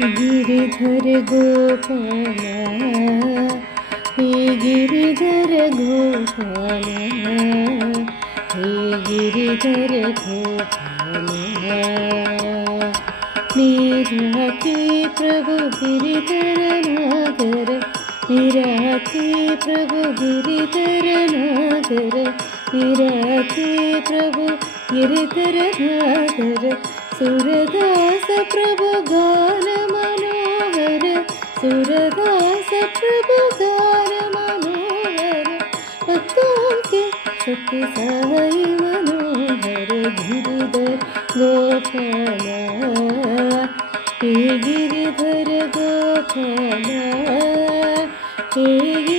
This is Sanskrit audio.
गिरिधर गोपाल हे गिरिधर गोपाल हे गिरिधर गोपाल मेरा के प्रभु गिरिधर नागर मेरा के प्रभु गिरिधर नागर मेरा के प्रभु गिरिधर नागर सुरदास प्रभु गान मनोहर सुरदास प्रभु गान मनोहर भक्तों के सत्य साई मनोहर गिरिधर गोपाल हे गिरिधर गोपाल हे